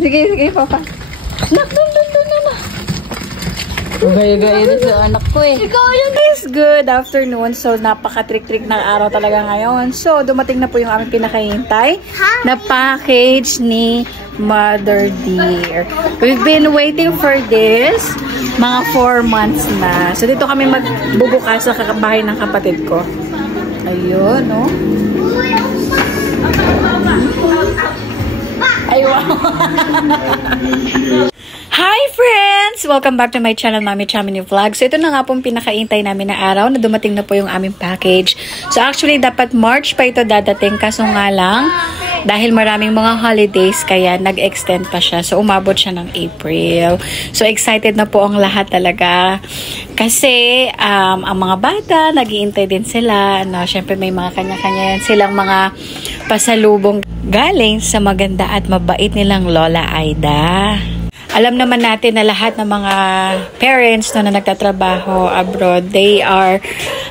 Sige, Papa. Nak, dun. Gaya-gaya rin sa anak ko eh. Ikaw yun guys. Good afternoon. So, napaka-trick-trick na araw talaga ngayon. So, dumating na po yung aming pinakahintay na package ni Mother Dear. We've been waiting for this mga 4 months na. So, dito kami magbubukas sa bahay ng kapatid ko. Ayun, no? Ay, wow! Hi friends! Welcome back to my channel, Mami Chamini Vlog. So ito na nga pong pinakaintay namin na araw na dumating na po yung aming package. So actually dapat March pa ito dadating, kaso nga lang dahil maraming mga holidays kaya nag-extend pa siya. So umabot siya ng April. So excited na po ang lahat talaga. Kasi ang mga bata, nag-iintay din sila. No, syempre may mga kanya-kanya silang mga pasalubong galing sa maganda at mabait nilang Lola Aida. Alam naman natin na lahat ng mga parents na nagtatrabaho abroad, they are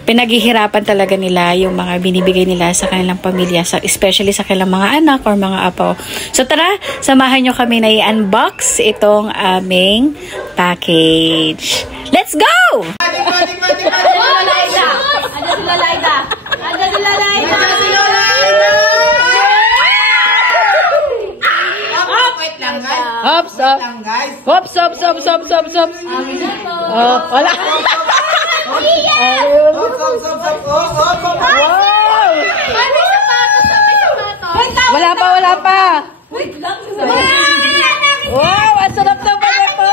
pinaghihirapan talaga nila yung mga binibigay nila sa kanilang pamilya, especially sa kanilang mga anak or mga apo. So tara, samahan nyo kami na i-unbox itong aming package. Let's go! Hops, hops. Oh, wala. Wala pa. Wait lang. Wow, ang sarap naman ito.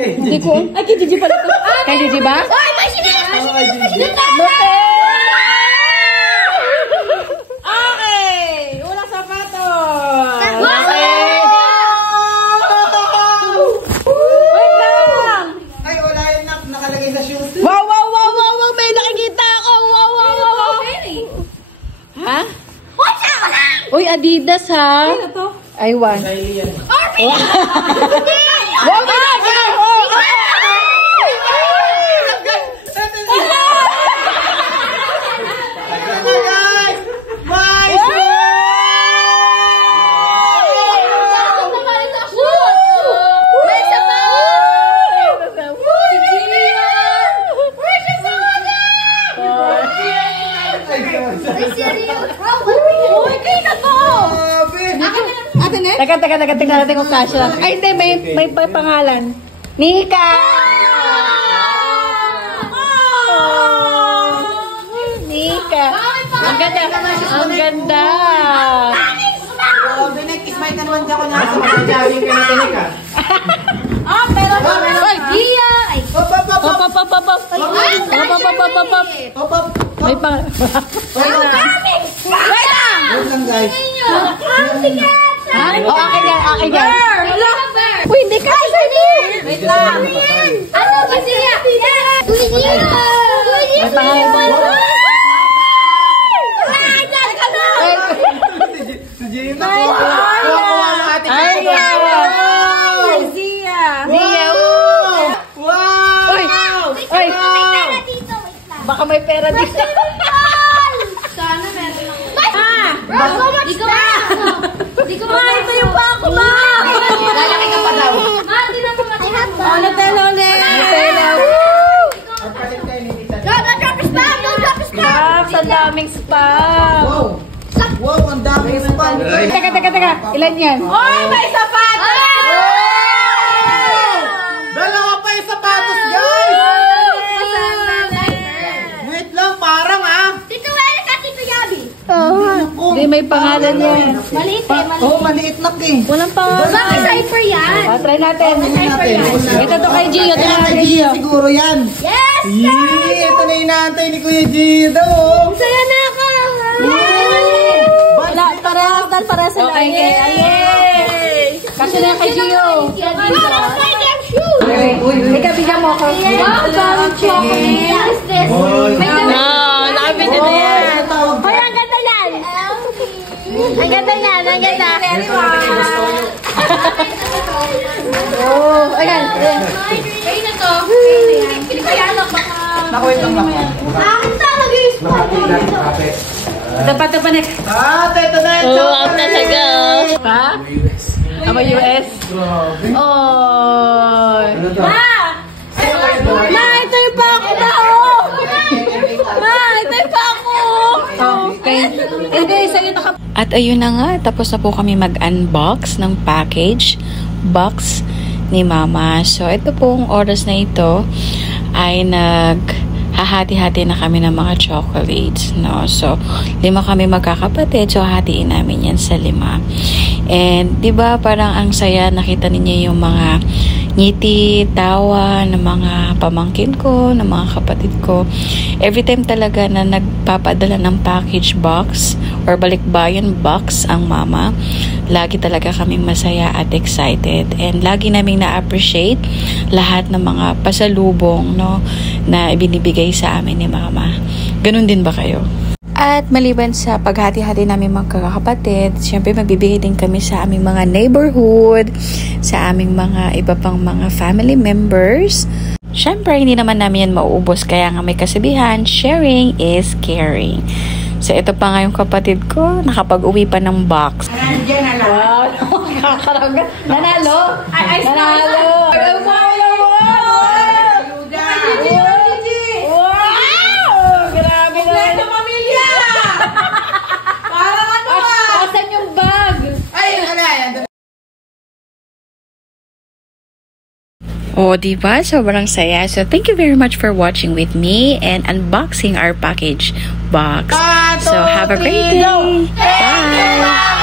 Hindi ko. Ay, kay Gigi pala ito. Kay Gigi ba? Okay! Unang sapatos! Wait lang! Ay, wala yun nakalagay sa shoes. Wow! May nakikita ako! Wow! Ha? Uy, Adidas ha? Sino to? I want. Wow! Taga, tingnan natin kung kasya. Ay, hindi, may pangalan. Nika! Nika! Ang ganda! Binekis may kanuan ka ko na sa pagkajawin ka natin ka. Meron. Ay, Gia! Pop. May pangalan. Wait lang, guys. Akin yan. Uy, hindi ka. Wait lang. Ano ba siya? Baka may pera dito. Sana meron lang. So much Di ko ma, ito yung pa ako, ma! Lalaki ka pa daw. Ma, di na ko matihan. Telo. Drop spam! Pops, ang daming spam. Wow, ang daming spam. Teka. Ilan yan? Oy, may sapatos! Dalawa pa yung sapatos, guys! Wait lang, parang Tito Wela sa Tito Yabi. Hindi, may pangalan yan. Maliit maliit na Walang pangalan. Bakit cipher yan? Try natin. Ito to kay Gio. Ito na kay Gio. Siguro yan. Yes! Ito na inaantay ni Kuya Gio daw. Saya na ako! Para sa Okay. Kasi na kay Gio. Ika, bigyan mo ako. Wow, chocolate. What is this? Nakabili na yan. Hoy, ang ganda yan! Ang ganda yan, ang ganda. Oh, ayan. Kayo na to. Pili ko yan, baka Nakuwit lang ako. Akin talaga yung spot. Dapat pa nek. Ito na yung Wow, talaga. Ha? Ama US? Oh. Ma, ito yung pako na, oh. Ma, ito yung pako. Okay. At ayun na nga, tapos na po kami mag-unbox ng package box ni Mama. So, ito pong oras na ito ay hahati-hati na kami ng mga chocolates, no? So, 5 kami magkakapatid, so hatiin namin yan sa 5. And, di ba parang ang saya, nakita ninyo yung mga ngiti, tawa ng mga pamangkin ko, ng mga kapatid ko. Every time talaga na nagpapadala ng package box or balikbayan box ang Mama, lagi talaga kaming masaya at excited. And lagi naming na-appreciate lahat ng mga pasalubong, no, na ibinibigay sa amin ni Mama. Ganun din ba kayo? At maliban sa paghati-hati namin magkakapatid, syempre magbibigay din kami sa aming mga neighborhood, sa aming mga iba pang mga family members. Syempre, hindi naman namin yan mauubos, kaya nga may kasabihan, sharing is caring. So, ito pa nga yung kapatid ko, nakapag-uwi pa ng box. Nandiyan na lang. Wow, kakaraga. Nanalo! Nanalo! Oh, diba? Sobrang saya. So, thank you very much for watching with me and unboxing our package box. So, have a great day. Bye!